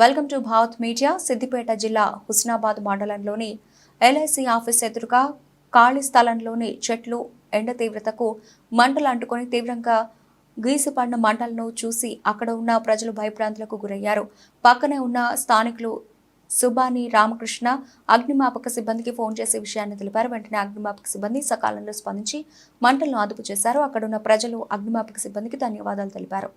Welcome to Bharat media. Siddipet జిల్లా హుస్నాబాద్ మండలంలోని LIC office ఎదురుగా ఖాళీ స్థలంలోని చెట్లు ఎండ తీవ్రతకు మంటలు అంటుకొని తీవ్రంగా గీసిపడిన మంటలను చూసి అక్కడ ఉన్న ప్రజలు భయభ్రాంతులకు గురయ్యారు. పక్కనే ఉన్న స్థానికులు సుబాని రామకృష్ణ అగ్నిమాపక సిబ్బందికి ఫోన్ చేసి విషయాన్ని తెలిపారు. వెంటనే అగ్నిమాపక సిబ్బంది సకాలంలో స్పందించి మంటలను అదుపు చేశారు. అక్కడున్న ప్రజలు అగ్నిమాపక సిబ్బందికి ధన్యవాదాలు తెలిపారు.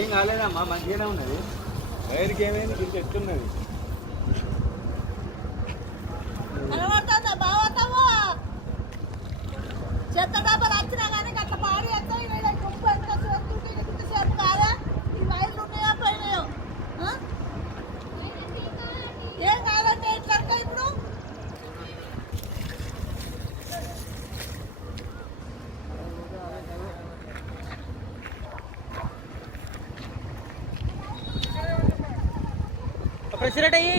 ఏం కాలేదమ్మా, మంచిగానే ఉన్నది. వైర్కి ఏమైంది, కొంచెం ఎత్తున్నది. చెత్త డబ్బాలు వచ్చినా కానీ అట్లా పాడి వస్తాయి. సేపు కాదా ఈ వైర్లు ఉన్నాయో పోయినాయో ఏం కాదంటే ఎట్లా ఇప్పుడు ప్రెసిడెంట్ అయ్యి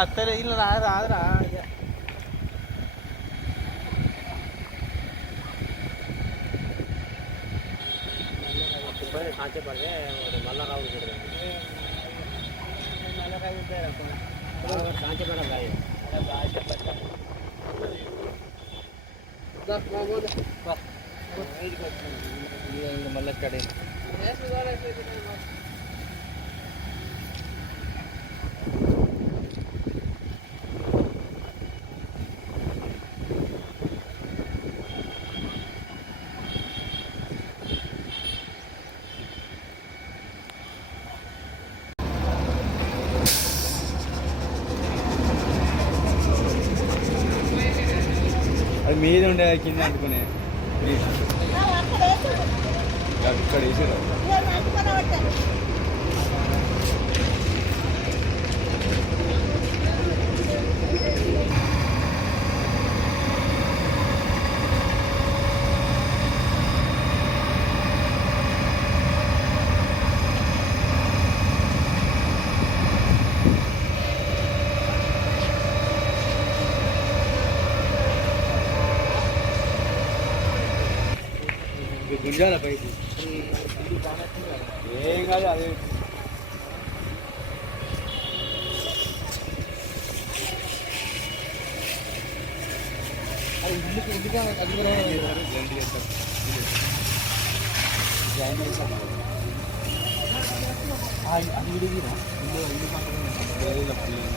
అత్తలే ఇలా రాదురా. సాధ్య పడితే మళ్ళా రావు సాధ్య పడాలి. మళ్ళీ ఇక్కడ అది మీద ఉండే కింద అనుకునే ఇక్కడ వేసారు. గుంజాల పైకి ఏం కాదు. అదే ఇల్లు